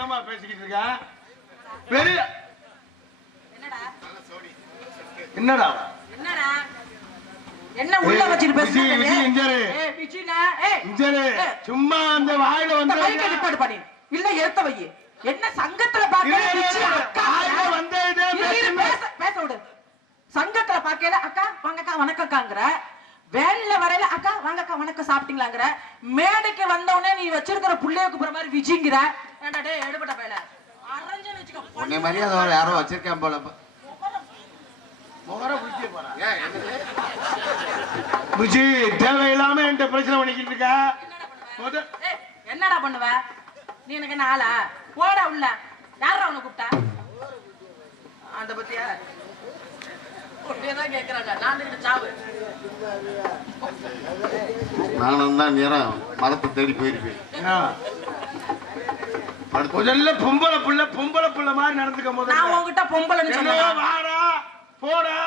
என்னமா பேசிக்கிட்டு இருக்க? பெரிய என்னடா என்ன உள்ள வச்சிட்டு பேசுறீங்க? சும்மா அந்த வாயில வந்து ரிப்போர்ட் பண்ணி இல்ல ஏத்த வை. என்ன சங்கத்துல பேச விடு. சங்கத்துல பாக்கல அக்கா வாங்கக்கா வணக்கக்காங்கற, வேன்ல வரையில அக்கா வாங்கக்கா வணக்கம் சாப்பிட்டீங்களாங்கற, மேடைக்கு வந்தவனே நீ வச்சிருக்கிற புள்ளைய கூப்பிடுற மாதிரி விஜிங்கற. ஏண்டா டேய் எடுபட்ட பையல அரஞ்சு வெச்சுக்க. உன்னை மாதிரி அத யாரோ வச்சிருக்கான் போல. மோகர புடிச்சே போறா. புஜி தேவையில்லாம என்கிட்ட பிரச்சனை பண்ணிக்கிட்டு இருக்க. என்னடா பண்ணுவ நீ? எனக்கு என்ன ஆளா? போடா உள்ள. யாரா உன்னை கூப்பிட்டா? அந்த பத்தியா ஒன்னேதான் கேக்குறாங்க. நான் சாவு நானும் தான் நேரம் மரத்தை தேடி போயிருப்பேன். முதல்ல பொம்பளை புள்ள மாதிரி நடந்துக்க. முதல்ல நான் உன்கிட்ட பொம்பளைன்னு சொன்னேன். வாடா போடா.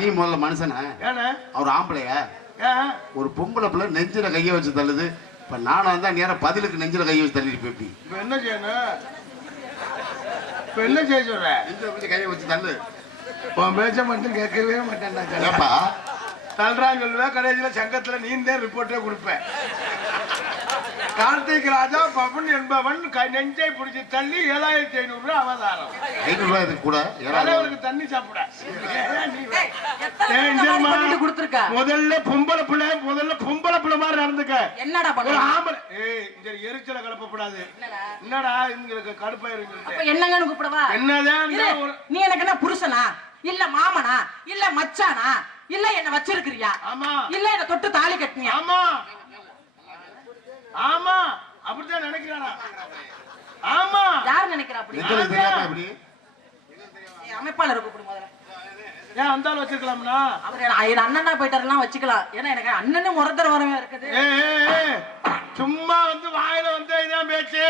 நீ முதல்ல மனுஷனா? அவர் ஆம்பளையா? ஒரு பொம்பளை பிள்ளை நெஞ்சில கைய வச்சு தள்ளுது. இப்ப நானா இருந்தா நேரம் பதிலுக்கு நெஞ்சில கைய வச்சு தள்ளிட்டு போய் என்ன செய்யணும்? என்ன செய்ய சொல்ற? நெஞ்சில கைய வச்சு தள்ளு. உன் பேச்ச மட்டும் கேட்கவே மாட்டேன்டா. தள்ளுறான்னு சொல்லுவேன். கடைசியில சங்கத்துல நீந்தே ரிப்போர்ட்டே கொடுப்பேன். கார்த்திக் ராஜா பவன் என்பவன் நெஞ்சை பிடிச்சி தள்ளி 7500 ரூபாய் அவதாரம். 500 ரூபாய் இதுக்கு கூட தலைவருக்கு தண்ணி சாப்பிட. முதல்ல பொம்பளை பிள்ளை மாதிரி நடந்துக்க. என்னடா பண்ண? ஆம்பளை எரிச்சலை கலப்பக்கூடாது. என்னடா இவங்களுக்கு கடுப்பாயிருங்க. என்னங்கன்னு கூப்பிடவா? என்னதான் நீ எனக்கு என்ன புருஷனா இல்ல மாமனா இல்ல மச்சானா இல்ல என்ன வச்சிருக்கிறியா? ஆமா. இல்ல என்ன தொட்டு தாலி கட்டினியா? ஆமா ஆமா அப்படிதான் நினைக்கிறானா? ஆமா. யார் நினைக்கிறா அப்படி? அப்படி அமைப்பாளர் கூப்பிடு முதல்ல. ஏன் அந்தால வச்சிருக்கலாம்னா? அவர் அண்ணனா போயிட்டாருலாம் வச்சுக்கலாம். ஏன்னா எனக்கு அண்ணனு முறதர வரவே இருக்குது. சும்மா வந்து வாயில வந்து இதான் பேச்சு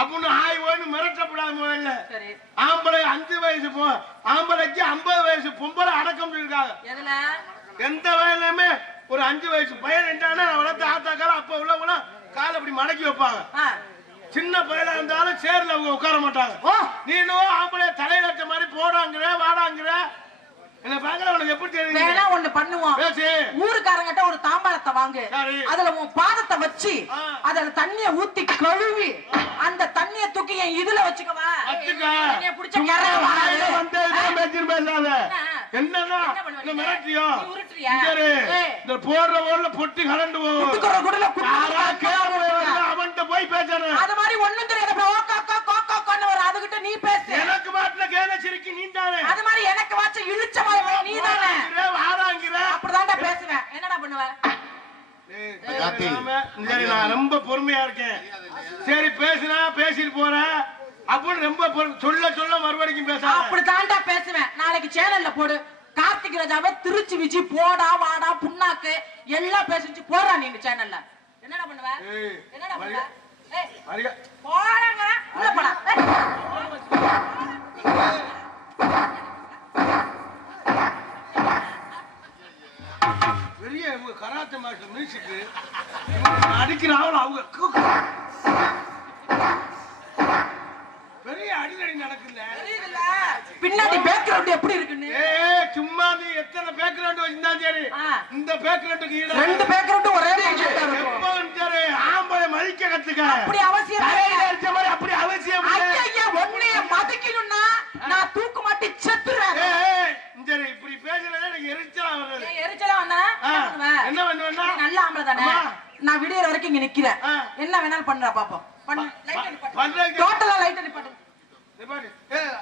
அப்படின்னு ஆய்வோன்னு மிரட்டப்படாது. முதல்ல சரி ஆம்பளை 5 வயசு ஆம்பளைக்கு 50 வயசு பொம்பளை அடக்கம் இருக்காங்க. எதுல? எந்த வயலுமே ஒரு 5 வயசு பையன் ரெண்டானா வளர்த்து ஆத்தாக்கால அப்ப உள்ளவங்க காலை அப்படி மடக்கி வைப்பாங்க. சின்ன பையனா இருந்தாலும் சேர்ல அவங்க உட்கார மாட்டாங்க. நீனும் ஆம்பளை தலையில மாதிரி போடாங்கிற வாடாங்கிற என்ன பாக்கல. உனக்கு எப்படி தெரியும்? வேணா ஒண்ணு பண்ணுவோம். ஊருக்காரங்கிட்ட ஒரு தாம்பாளத்தை வாங்கு. அதுல உன் பாதத்தை வச்சு அதுல தண்ணிய ஊத்தி கழுவி அந்த தண்ணிய தூக்கி என் இதுல வச்சுக்கவா. என்னைய பிடிச்ச வந்து பேசாத. என்னன்னா மிரட்டியோ இந்த போடுற ஊர்ல பொட்டி கலண்டு அவன்கிட்ட போய் பேசுறேன். அது மாதிரி ஒண்ணும் தெரியாது. அதுகிட்ட நீ பேசு. எனக்கு மாட்டுல கேன சிரிக்கி நீ தானே. அது மாதிரி எனக்கு வாச்ச இழுச்ச மாதிரி நீ தானே. வாடாங்கிற அப்படிதான்டா பேசுவேன். என்னடா பண்ணுவ? சரி நான் ரொம்ப பொறுமையா இருக்கேன். சரி பேசுனா பேசிட்டு போறேன் அப்படின்னு ரொம்ப சொல்ல மறுபடியும் பேச அப்படித்தான்டா பேசுவேன். நாளைக்கு சேனல்ல போடு. கார்த்திக் ராஜாவை திருச்சி விஜி போடா வாடா புண்ணாக்கு எல்லாம் பேசிச்சு போறா நீங்க சேனல்ல. என்னடா பண்ணுவ? என்னடா பண்ணுவ? போறாங்க உள்ள போடா. பெரிய கராத்தே மாஸ்டர் மியூசிக் அடிக்கிறாங்களோ அவங்க பெரிய அடிதடி நடக்குல்ல. பின்னாடி பேக்ரவுண்ட் எப்படி இருக்குன்னு சும்மா நீ எத்தனை பேக்ரவுண்ட் வச்சிருந்தா சரி இந்த பேக்ரவுண்டுக்கு ஈடு 2 பேக்ரவுண்ட் ஒரே எப்பவும் சரி ஆம்பளை மதிக்க கத்துக்க. அப்படி அவசியம் அடிச்ச மாதிரி அப்படி அவசியம் ஐயா ஒண்ணே மதிக்கணும்னா நான் தூக்கு மாட்டி செத்துறேன். சரி இப்படி பேசுறதே எனக்கு எரிச்சலா வருது. எரிச்சலா வந்தா என்ன பண்ணுவேன்னா நல்ல ஆம்பளை தானே. நான் விடியற வரைக்கும் இங்க நிக்கிறேன். என்ன வேணாலும் பண்றா பாப்போம். பண்ணு லைட் நிப்பாட்டு. டோட்டலா லைட் நிப்பாட்டு. நிப்பாட்டு.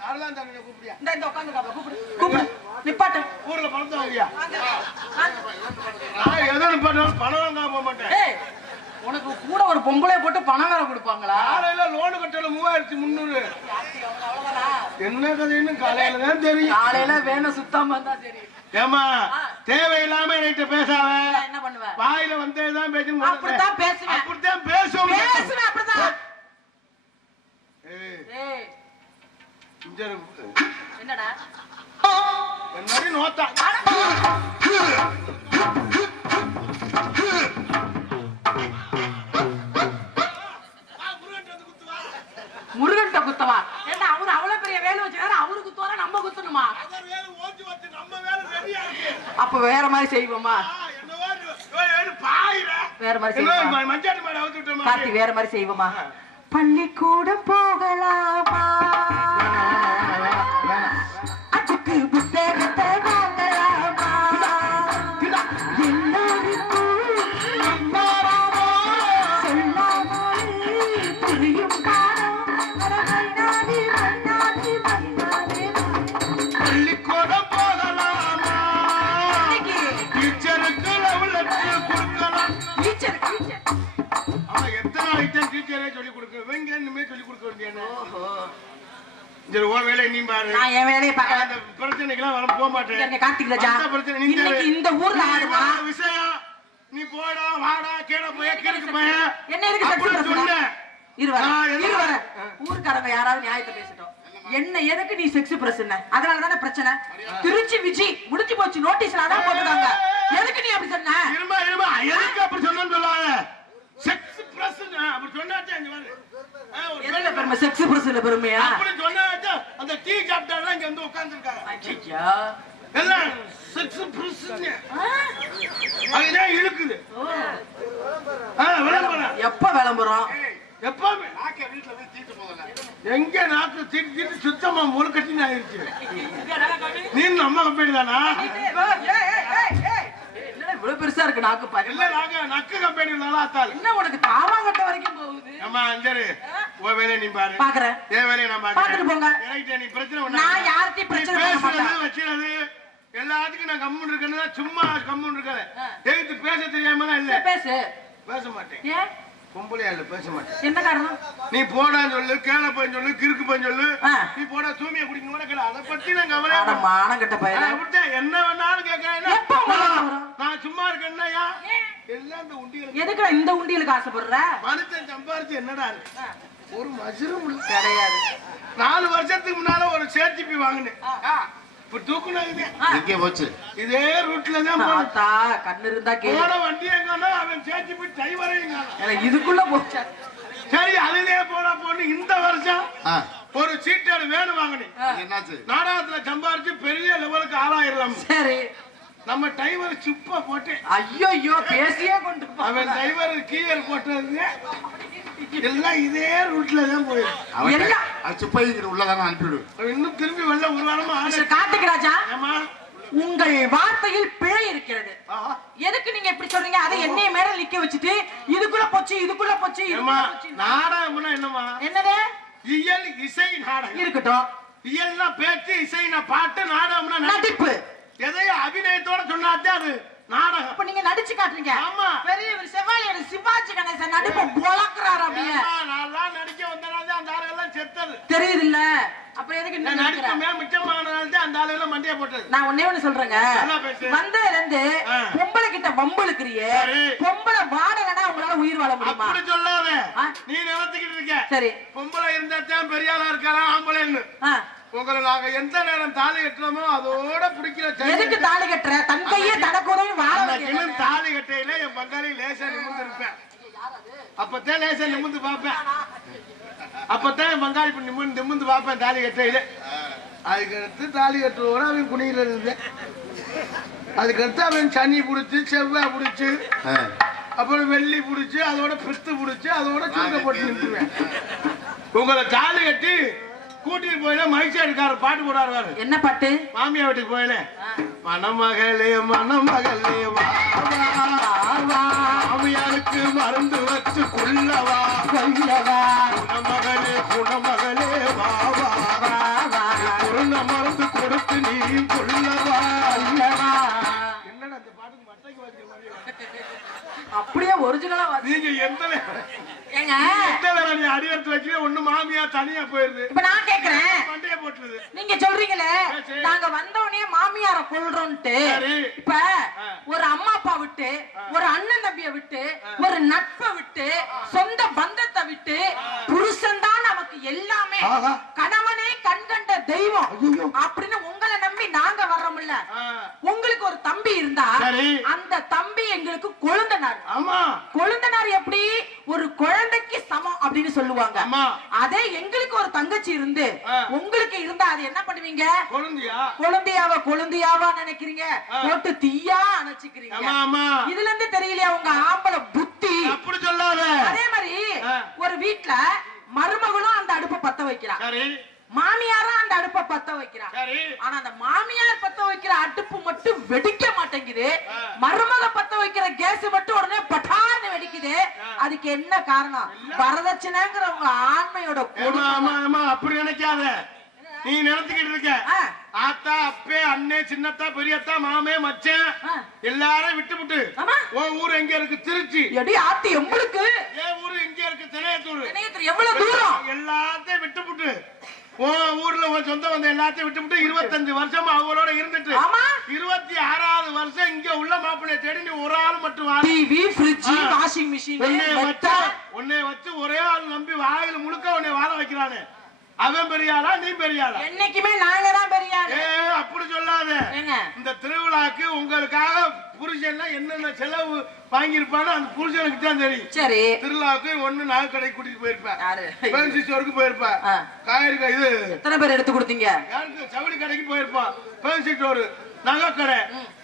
அரலாம் தாங்க கூப்பிடியா? இந்த உட்கார்ந்து பாப்பா கூப்பிடு. நிப்பாட்டு. ஊர்ல பணம் வாங்கியா? நான் எதை நிப்பாட்டணும் பணம் வாங்க போக மாட்டேன். உனக்கு கூட ஒரு பொம்பளை போட்டு பணம் வேற கொடுப்பாங்களா? காலையில லோன் கட்டல 3300. என்ன கதைன்னு காலையில தான் தெரியும். காலையில வேண சுத்தாம இருந்தா சரி. ஏமா தேவையில்லாம என்கிட்ட பேசாத. என்ன பண்ணுவ? வாயில வந்தேதான் பேசணும். அப்படிதான் பேசுவேன். அப்படிதான் பேசுவேன். அப்படிதான். என்னடா என்னடி நோத்தா முருகன்ட்ட குத்தவா? ஏன்னா அவரு அவ்வளவு பெரிய வேலை வச்சுக்காரு, அவரு குத்துவாரா நம்ம குத்தணுமா? அப்ப வேற மாதிரி செய்வோமா? வேற மாதிரி செய்வோமா? கார்த்தி வேற மாதிரி செய்வோமா? பள்ளிக்கூடம் போகலாமா, அதுக்கு புத்தகத்தை வாங்கலாமா, புரியும் பள்ளிக்கூடம் போகலாமா, டீச்சருக்கு கொடுக்கலாம். ஆமா, எத்தனை ஐட்டம் டீச்சரே சொல்லி கொடுக்க, இவங்க இன்னுமே சொல்லி கொடுக்க வேண்டியது. சரி, உன் வேலையை நீ பாரு. நான் என் வேலையை பார்க்கல. அந்த பிரச்சனைக்கெல்லாம் வர போக மாட்டேன். கார்த்திக் ராஜா, இந்த ஊர்ல விஷயம் நீ போடா வாடா கீழே போய் கிழக்கு போய் என்ன எதுக்கு சொன்ன ஊர்க்காரங்க யாராவது நியாயத்தை பேசட்டும். என்ன எதுக்கு நீ செக்ஸ் பிரச்சனை? அதனாலதானே பிரச்சனை. திருச்சி விஜி முடிஞ்சு போச்சு, நோட்டீஸ்ல அதான் போட்டுருக்காங்க. எதுக்கு நீ அப்படி சொன்ன? இருமா இருமா, எதுக்கு அப்படி சொன்னேன்னு சொல்லாத. செக்ஸ் பிரச்சனை அப்படி சொன்னாச்சே. இங்க பாரு, எதுல பெருமை? செக்ஸ் பிரச்சனை பெருமையா? அப்படி சொன்னாச்சே. அந்த டீ சாப்பிட்டாலாம் இங்க வந்து உட்கார்ந்துருக்காங்க. ஐயா, எல்லாம் செக்ஸ் பிரச்சனை. அதுதான் இழுக்குது. விளம்பரம் எப்ப விளம்பரம்? எப்பவுமே எங்க நாக்கு தீட்டு சுத்தமா முறுக்கட்டின்னு ஆயிடுச்சு. நீ நம்ம கம்பெனி தானா? இவ்வளவு பெருசா இருக்கு நாக்கு பாரு. இல்ல நாங்க நக்கு கம்பெனி நல்லா ஆத்தாள். என்ன உனக்கு தாவாங்கட்ட வரைக்கும் போகுது? அம்மா சரி, உன் வேலையை நீ பாரு. பாக்குறேன். என் வேலையை நான் பாத்துட்டு போங்க. எனக்கு நீ பிரச்சனை நான் யார்கிட்டயும் பிரச்சனை பண்ண மாட்டேன். வச்சிருது எல்லாத்துக்கும் நான் கம்முன்னு இருக்கேன்னா சும்மா கம்முன்னு இருக்காது. எதுக்கு பேச தெரியாமலாம் இல்ல. பேச மாட்டேன். ஏன் பொம்பளையா இல்ல பேச மாட்டேன். என்ன காரணம்? நீ போடான்னு சொல்லு, கேள போய் சொல்லு, கிறுக்கு போய் சொல்லு. நீ போடா தூமிய குடிக்க கூட கேள. அதை பத்தி நான் கவலை மானங்கட்ட பையன். என்ன வேணாலும் கேட்கிறேன். நான் சும்மா இருக்கேன்னா எல்லாம் இந்த உண்டியல். எதுக்கு இந்த உண்டியலுக்கு ஆசைப்படுற? மனுஷன் சம்பாரிச்சு என்னடா ஒரு மசுரும் கிடையாது. 4 வருஷத்துக்கு முன்னால ஒரு சேர்த்திப்பி வாங்கினேன். இப்ப தூக்குனாங்க போச்சு. இதே ரூட்ல தான் கண்ணு இருந்தா போன வண்டி எங்கன்னா அவன் சேர்த்திப்பி டிரைவரையும் இதுக்குள்ள போச்சா? சரி, அதுலயே போனா போன்னு இந்த வருஷம் ஒரு சீட்டர் வேணும் வாங்கினேன். என்னாச்சு? நாடகத்துல சம்பாரிச்சு பெரிய லெவலுக்கு ஆளாயிரலாம். சரி, நம்ம டிரைவர் சுப்ப போட்டு ஐயோ பேசியே கொண்டு அவன் டிரைவர் கீழ் போட்டது எல்லாம் இதே ரூட்ல தான் போயிடும். சுப்பைங்கிற உள்ளதான அனுப்பிவிடு. இன்னும் திரும்பி வரல. ஒரு வாரமா கார்த்திக் ராஜா, உங்கள் வார்த்தையில் பிழை இருக்கிறது. எதுக்கு நீங்க இப்படி சொல்றீங்க? அதை என்னைய மேல நிக்க வச்சுட்டு இதுக்குள்ள போச்சு இதுக்குள்ள போச்சு. நாடகம்னா என்னமா? என்னது? இயல் இசை நாடகம் இருக்கட்டும். இயல்னா பேச்சு, இசைனா பாட்டு, நாடகம்னா நடிப்பு. எதையும் அபிநயத்தோட சொன்னாதே அது நாடகம். இப்ப நீங்க நடிச்சு காட்டுறீங்க. ஆமா, பெரிய செவாலியர் சிவாஜி கணேசன் நடிப்பு பொளக்குறாரு. அப்படியே நான் நடிக்க வந்தனால அந்த ஆளுகெல்லாம் செத்தது தெரியுது இல்ல? அப்புறம் எதுக்கு நீங்க நடிக்கமே மிச்சமானனால அந்த ஆளுகெல்லாம் மண்டியா போட்டது. நான் ஒண்ணே ஒண்ணு சொல்றேங்க, வந்ததுல இருந்து பொம்பளை கிட்ட வம்பளுக்குறியே. பொம்பளை வாடலைன்னா உங்களால உயிர் வாழ முடியுமா? அப்படி சொல்லாத. நீ நினைச்சுக்கிட்டு இருக்க. சரி, பொம்பளை இருந்தா தான் பெரிய ஆளா இருக்கலாம் ஆம்பளைன்னு. உங்களை நாங்க எந்த நேரம் தாலி கட்டுறோமோ அதோட பிடிக்கிற. எதுக்கு தாலி கட்டுற? தன் கையே தனக்குறவே வாழ வைக்கணும். தாலி கட்டையில என் பங்காளி லேசா நிமிர்ந்து இருப்பேன். அப்பதான் லேசா நிமிர்ந்து பார்ப்பேன். அப்பதான் என் பங்காளி நிமிர்ந்து பார்ப்பேன் தாலி கட்டையில. அதுக்கடுத்து தாலி கட்டுறவோட அவன் குனியில இருந்து, அதுக்கடுத்து அவன் சனி பிடிச்சு, செவ்வாய் பிடிச்சு, அப்புறம் வெள்ளி பிடிச்சு, அதோட பித்து பிடிச்சு, அதோட சுருக்க போட்டு நின்றுவேன். உங்களை தாலி கட்டி கூட்டிட்டு போயில மைசூர்காரர் பாட்டு போடாரு. என்ன பாட்டு? மாமியா வீட்டுக்கு போயில மணமகளே மணமகளே மாமியாருக்கு மருந்து வச்சு கொள்ளவா கொள்ளவா, குணமகளே குணமகளே வாவா குருண மருந்து கொடுத்து நீ கொள்ளவா அல்லவா. என்னடா அந்த பாட்டுக்கு மட்டைக்கு வாங்க அப்படியே ஒரிஜினலா நீங்க எந்த அடி எடுத்து வச்சு ஒண்ணு மாமியா தனியா போயிருது. இப்ப நான் கேக்குறேன், மண்டைய போட்டுருது. நீங்க சொல்றீங்களே நாங்க வந்தோடனே மாமியார கொல்றோம்ட்டு. இப்ப ஒரு அம்மா அப்பா விட்டு, ஒரு அண்ணன் தம்பிய விட்டு, ஒரு நட்பை விட்டு, சொந்த பந்தத்தை விட்டு, புருஷன் தான் நமக்கு எல்லாமே. கணவனே கண்கண்ட தெய்வம் அப்படின்னு உங்களை நம்பி நாங்க வர்றோம்ல. உங்களுக்கு ஒரு தம்பி இருந்தா அந்த தம்பி எங்களுக்கு கொழுந்தனார். ஆமா, கொழுந்தனார் எப்படி ஒரு குழந்தைக்கு சமம் அப்படின்னு சொல்லுவாங்க. அதே எங்களுக்கு ஒரு தங்கச்சி இருந்து உங்களுக்கு இருந்தா அது என்ன பண்ணுவீங்க? கொழுந்தியாவா நினைக்கிறீங்க, போட்டு தீயா அணைச்சுக்கிறீங்க. இதுல இருந்து தெரியலையா உங்க ஆம்பளை புத்தி? அப்படி சொல்லாத. அதே மாதிரி ஒரு வீட்டுல மருமகளும் அந்த அடுப்பை பத்த வைக்கிறான், மாமியாரும் அந்த அடுப்பை பத்த வைக்கிறான். ஆனா அந்த மாமியார் பத்த வைக்கிற அடுப்பு மட்டும் வெடிக்க மாட்டேங்குது, மருமக பத்த வைக்கிற கேஸ் மட்டும் உடனே பட்டான்னு வெடிக்குது. அதுக்கு என்ன காரணம்? வரதட்சணைங்கிற உங்க ஆண்மையோட கொடுமை. அப்படி நினைக்காத, நீ நினைச்சுக்கிட்டு இருக்க ஆத்தா அப்பே அண்ணே சின்னத்தா பெரியத்தா மாமே மச்சன் எல்லாரும் விட்டு உன் ஊர் எங்க இருக்கு? திருச்சி. எடி ஆத்தி எம்பளுக்கு என் ஊரு எங்க இருக்கு? திணையத்தூர். எவ்வளவு தூரம்? எல்லாத்தையும் விட்டு உன் ஊர்ல உன் சொந்த வந்த எல்லாத்தையும் விட்டு 25 வருஷமா அவங்களோட இருந்துட்டு 26வது வருஷம் இங்க உள்ள மாப்பிள்ளைய தேடி நீ ஒரு ஆள் மட்டும் டிவி ஃப்ரிட்ஜ் வாஷிங் மிஷின் உன்னை வச்சு ஒரே ஆள் நம்பி வாயில முழுக்க உன்னை வாழ வைக்கிறானே, அவன் பெரியாளா நீ பெரியாளா? என்னைக்குமே நாங்க தான் பெரியாளு. அப்படி சொல்லாத. இந்த திருவிழாக்கு உங்களுக்காக புருஷன் என்னென்ன செலவு வாங்கியிருப்பானோ அந்த புருஷனுக்கு தான் தெரியும். சரி, திருவிழாவுக்கு ஒண்ணு நகை கடை கூட்டிட்டு போயிருப்பேன், ஃபேன்சி ஸ்டோருக்கு போயிருப்பேன், காய்கறி இது எத்தனை பேர் எடுத்து கொடுத்தீங்க? யாருக்கு? ஜவுளி கடைக்கு போயிருப்பான், ஃபேன்சி ஸ்டோர், நகை கடை,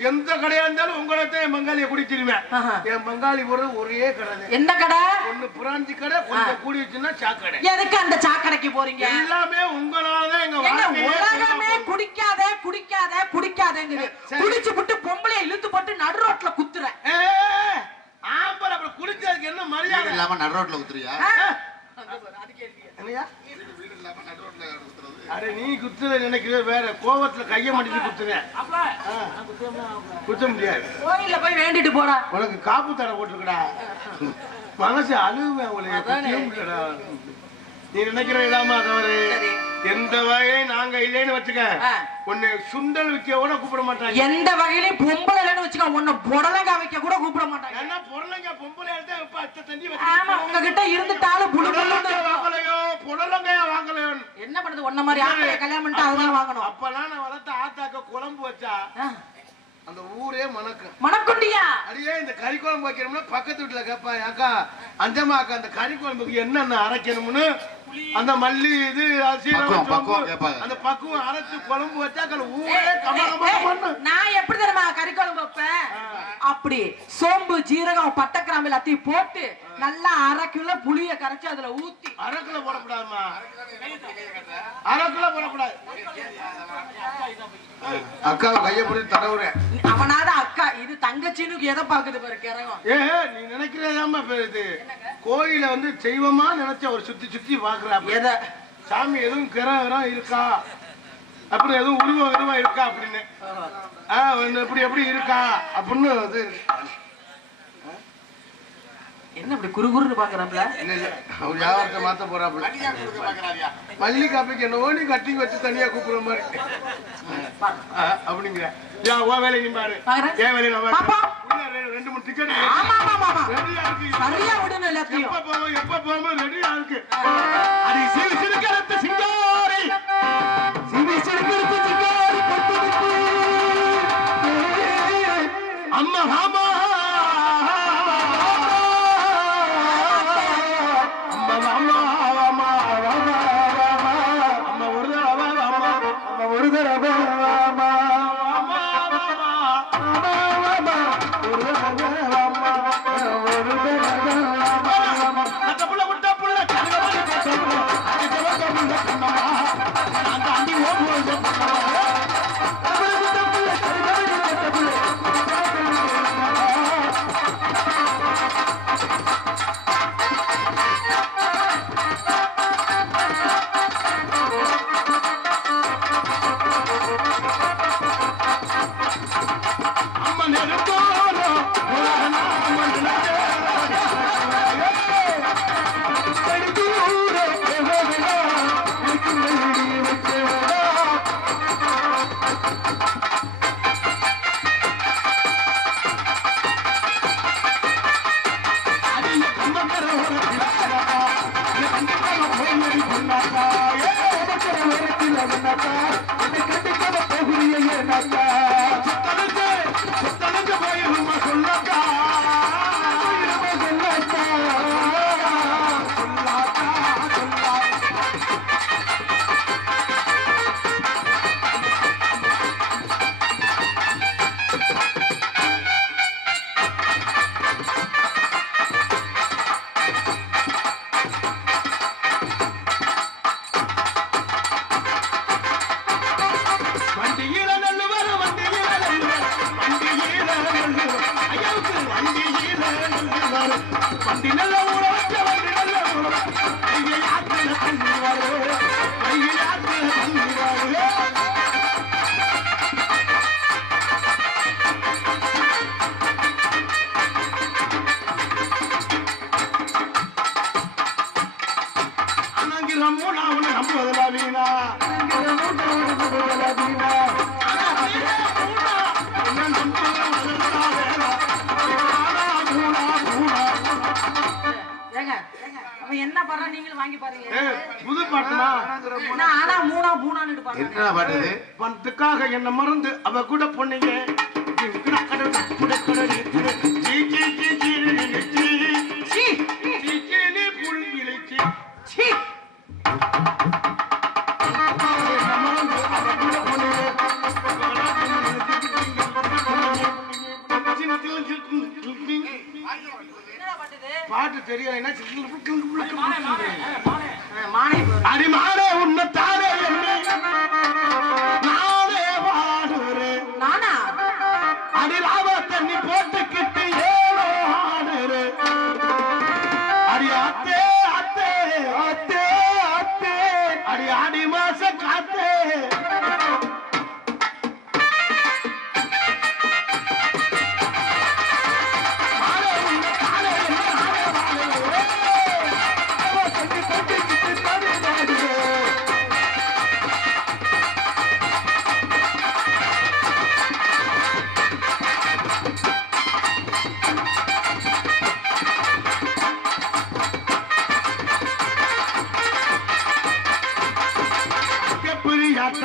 எந்த கடையா இருந்தாலும் உங்களத்தான் என் பங்காளியை குடிச்சிருவேன். என் பங்காளி ஒரே கடை. என்ன கடை? ஒண்ணு புராஞ்சி கடை, கொஞ்சம் கூடிச்சுன்னா சாக்கடை. எதுக்கு அந்த சாக்கடைக்கு போறீங்க? எல்லாமே உங்களாலதான் எங்க உலகமே குடிக்காதே குடிக்காதே குடிக்காதேங்குது. குடிச்சு விட்டு பொம்பளைய இழுத்து போட்டு நடு ரோட்ல குத்துற. ஆம்பளை அப்புறம் குடிச்சதுக்கு என்ன மரியாதை இல்லாம நடு ரோட்ல குத்துறியா? அட நீ குத்துற நினைக்கிற வேற, கோவத்துல கைய மாட்டி குத்துறேன். குத்த முடியாது. கோயில்ல போய் வேண்டிட்டு போறா. உனக்கு காப்பு தடை போட்டுருக்கடா, மனசு அழுவேன் உனக்கு. நீ நினைக்கிற இல்லாம தவறு. எந்த வகையிலும் நாங்க இல்லைன்னு வச்சுக்க, உன்னை சுண்டல் விக்க கூட கூப்பிட மாட்டாங்க. எந்த வகையிலும் பொம்பளை இல்லைன்னு வச்சுக்க, உன்னை புடலங்கா வைக்க கூட கூப்பிட மாட்டாங்க. ஏன்னா புடலங்கா பொம்பளை எடுத்தா இப்ப அத்தை தண்ணி ஆமா, உங்ககிட்ட இருந்துட்டாலும் வாங்கலையோ புடலங்காயா வாங்கலையோ. என்ன பண்ணுது? ஒன்ன மாதிரி ஆம்பளை கல்யாணம் பண்ணிட்டு அதெல்லாம் வாங்கணும். அப்பெல்லாம் நான் வளர்த்த ஆத்தாக்க குழம்பு வச்சா அந்த ஊரே மணக்கும். மணக்குண்டியா? அடியே இந்த கறி குழம்பு வைக்கணும்னா பக்கத்து வீட்டுல கேட்பா, அக்கா அஞ்சம்மா அக்கா அந்த கறி குழம்புக்கு என்னென்ன அரைக்கணும்னு அந்த மல்லி இது அந்த பக்குவம் அரைச்சு குழம்பு வச்சா ஊரே கமகமன்னு. நான் எப்படி தெரியுமா கறி குழம்பு வைப்பேன்? அப்படி சோம்பு ஜீரகம் பட்டை கிராம்பு எல்லாத்தையும் போட்டு நல்லா 1/2 கிலோ புளிய கரைச்சு அதுல ஊத்தி. 1/2 கிலோ போடக்கூடாதுமா, 1/2 கிலோ போடக்கூடாது. அக்காவை கைய பிடி தடவுறேன். அவனாத அக்கா, இது தங்கச்சின்னு எதை பாக்குது பாரு கிரகம். நீ நினைக்கிறதாமா இது கோயில வந்து செய்வமா நினைச்ச ஒரு சுத்தி பாக்குறாங்க. எதை சாமி எதுவும் கிரகம் இருக்கா அப்படின்னு, எதுவும் உருவம் இருக்கா அப்படின்னு, எப்படி இருக்கா அப்படின்னு. அது என்ன இப்படி குறுகுறுன்னு பாக்குறாப்ல? அவர் வியாபாரத்தை மாத்த போறாப்ல. மல்லி காப்பிக்கு என்னவோ நீ கட்டிங் வச்சு தனியா கூப்பிடுற மாதிரி அப்படிங்கிற. வேலை நீ பாரு, ஏன் வேலை நான் 2-3 டிக்கெட் ரெடியா இருக்கு. எப்ப போவோம் ரெடியா இருக்கு. அது சிறு சிறு கருத்து சிங்காரி, சிறு சிறு கருத்து சிங்காரி அம்மா ஆமா ஏனாக்கா கட்டிக்கத போகிறிய ஏனாக்கா சுத்தனுக்கு போயிருமா சொல்லக்கா சொல்லக்கா சொல்லாக்கா சொல்லா வண்டி நல்ல ஊற வச்ச வண்டி நல்ல ஊற கையை ஆத்துல தண்ணி வரும் கையை ஆத்துல தண்ணி வரும் அனங்கிரமோ நான் உன்னை நம்புவதில்ல வீணா என்ன பண்ற நீங்களும் வாங்கி பாருங்க புது பாட்டுமா ஆனா மூணா பூனான்னு பாருங்க என்ன பாட்டு இது பணத்துக்காக என்ன மறந்து அவ கூட பொண்ணுங்க பாட்டு தெரியல அடிமானே உன்னை தானே நானே பாடுறேன் நானா அடி லாப தண்ணி போட்டுக்கிட்டு ஏனோ ஆடுறேன் அடி அத்தே அத்தே அத்தே அத்தே அடி ஆடி மாச காத்தே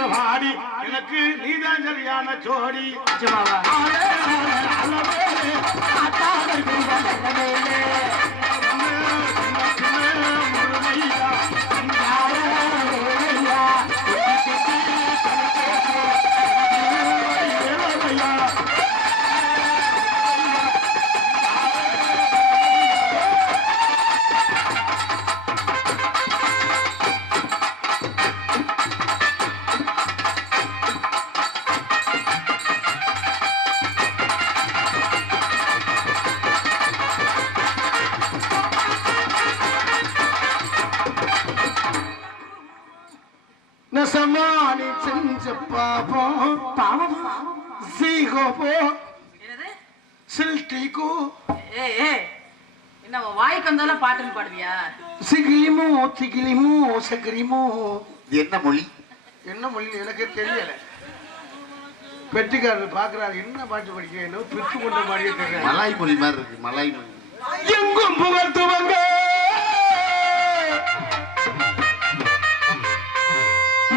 வாடி எனக்கு நீதான் சரியான ஜோடி நசமானி செஞ்ச பாவம் பாவம் சீகோபோ சில்டிகோ என்ன வாய்க்கு வந்தாலும் பாட்டுன்னு பாடுவியா சிகிலிமோ திகிலிமோ சகிரிமோ என்ன மொழி என்ன மொழி எனக்கு தெரியல பெட்டிக்காரர் பாக்குறாரு என்ன பாட்டு படிக்கணும் பிரிச்சு கொண்ட மாதிரியே தெரியல மலாய் மொழி மாதிரி இருக்கு மலாய் மொழி எங்கும் புகழ்த்துவங்க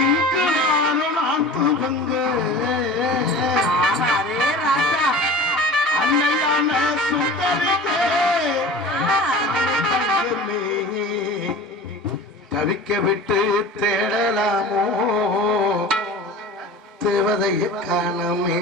இங்கு நானும் நான் துவங்க அன்னையான சுந்தரிக்கே தவிக்க விட்டு தேடலாமோ தேவதைய காணமே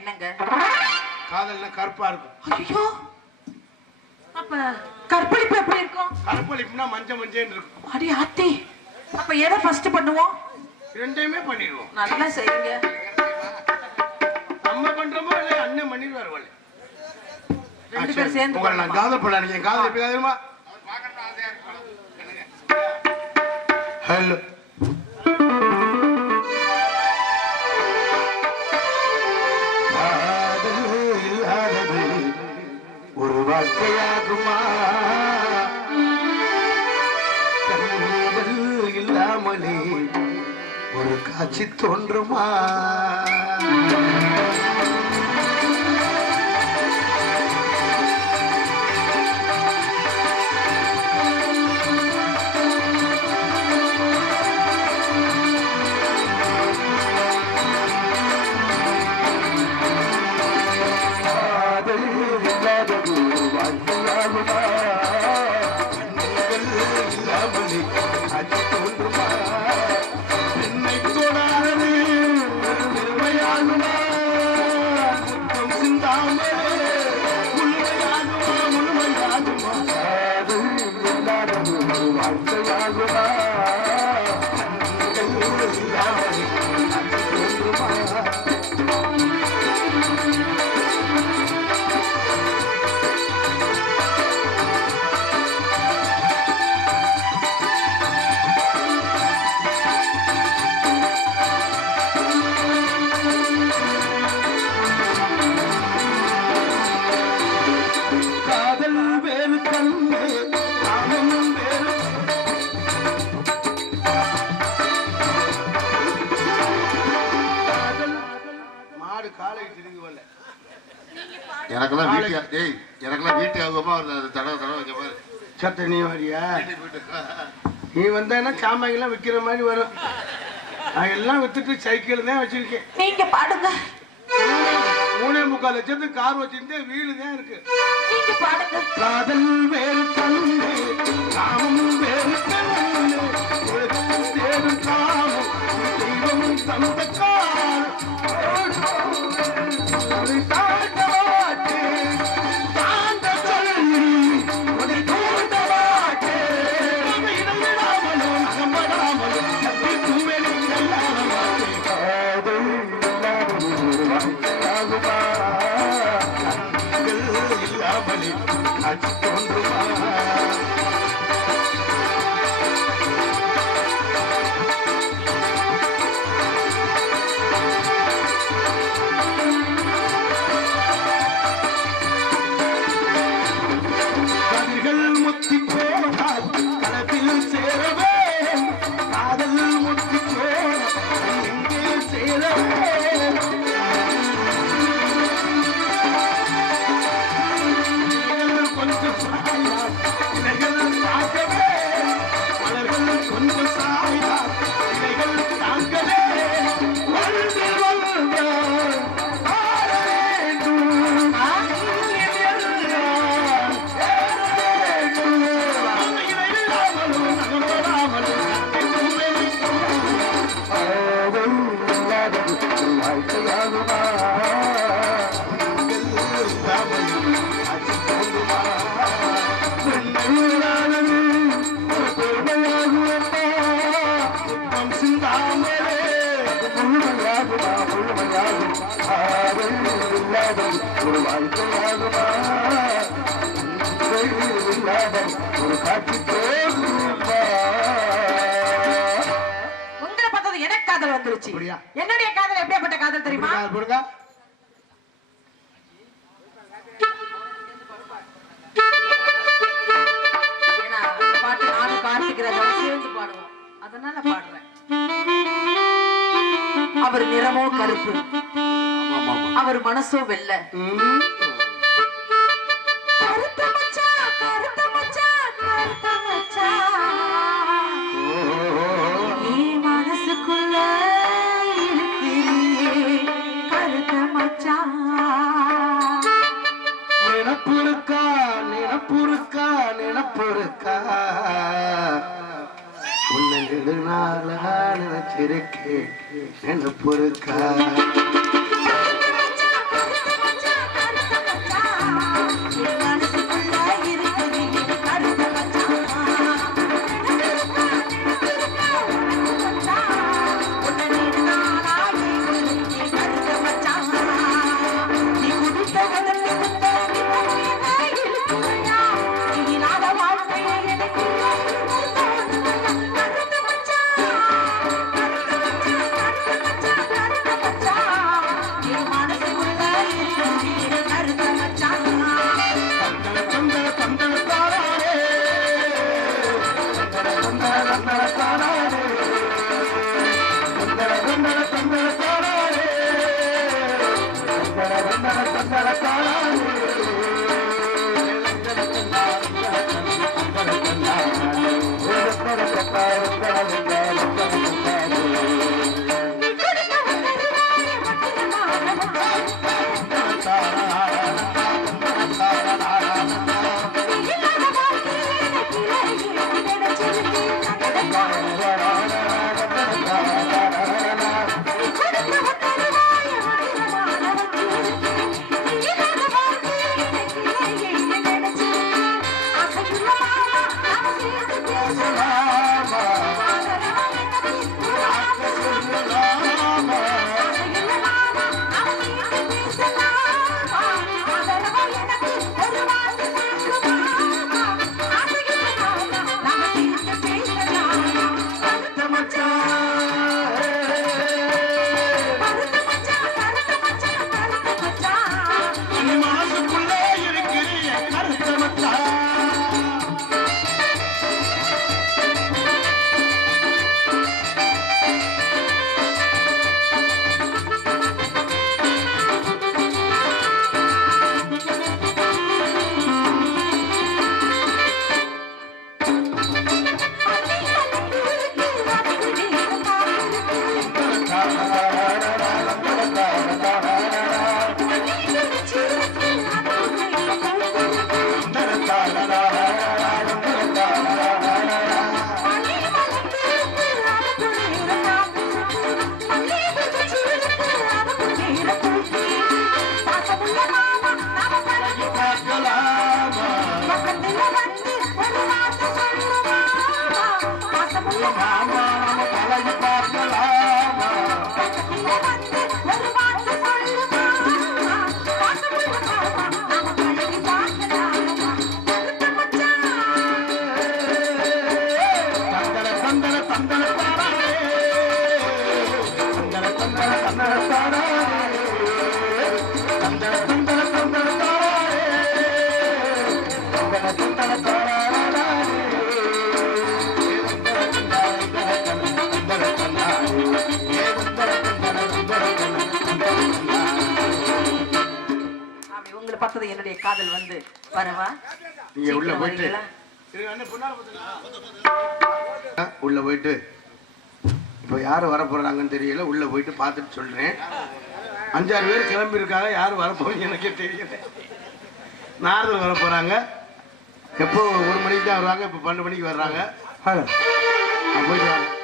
என்னங்க? காதல்னா கருப்பா இருக்கும். ஐயோ, அப்ப கற்பழிப்பு எப்படி இருக்கும்? கற்பழிப்புனா மஞ்சன்னு இருக்கும். அடி ஆத்தி, அப்ப எதை ஃபர்ஸ்ட் பண்ணுவோம்? ரெண்டையுமே பண்ணிடுவோம். நல்லா செய்யுங்க. நம்ம பண்றோமோ இல்ல அண்ணன் பண்ணிடுவாரு வாளே. ரெண்டு பேரும் சேர்ந்து உங்களை நான் காதல் பண்ணல. நீங்க காதல் எப்படி காதலுமா? ஹலோ, ஒரு வாழ்க்கையாகுமா கண்கள் இல்லாமலே ஒரு காட்சி தோன்றுமா? எனக்கெல்லாம் வீட்டு ஆகுமா தடவை வைக்க பாரு. சத்த நீ வரியா? நீ வந்தா சாமான்லாம் விற்கிற மாதிரி வரும். நான் எல்லாம் வித்துட்டு சைக்கிள் தான் வச்சிருக்கேன். நீங்க பாடுங்க. 3.25 லட்சத்துக்கு கார் வச்சிருந்தேன். வீடு தான் இருக்கு. நீங்க பாடுங்க. காதல் வேறு கண்ணு, காமம் வேறு கண்ணு, தேடும் காமம் தெய்வம் தந்த காலம். உங்களை பார்த்தது எனக்கு காதல் வந்துருச்சு. என்னுடைய காதல் எப்படியாப்பட்ட காதல் தெரியுமா? பாட்டு நானும் கார்த்திகராஜோட சேர்ந்து பாடுவோம், அதனால பாடுறேன். அவர் நிறமோ கருப்பு, அவர் மனசோ வெள்ளை. கருத்த மச்சான், கருத்த மச்சான், கருத்த மச்சான், நீ மனசுக்குள்ள இருக்கிறியே கருத்த மச்சான். நினப்புருக்கா நினப்புருக்கா நினப்புருக்கா உன்னது நாளா நினைச்சிருக்கேன் நினப்புருக்கா. கருத்த கருத்த மச்சான் பார்த்தது என்னுடைய காதல் வந்து வரவா நீங்க உள்ள போயிட்டு உள்ள போயிட்டு இப்ப யாரு வர போறாங்கன்னு தெரியல. உள்ள போயிட்டு பார்த்துட்டு சொல்றேன். 5-6 பேர் கிளம்பி இருக்காங்க. யாரு வரப்போறீங்க எனக்கே தெரியல. நாரதர் வர போறாங்க. எப்போ 1 மணிக்கு தான் வருவாங்க. இப்ப 12 மணிக்கு வர்றாங்க. போயிட்டு வாங்க.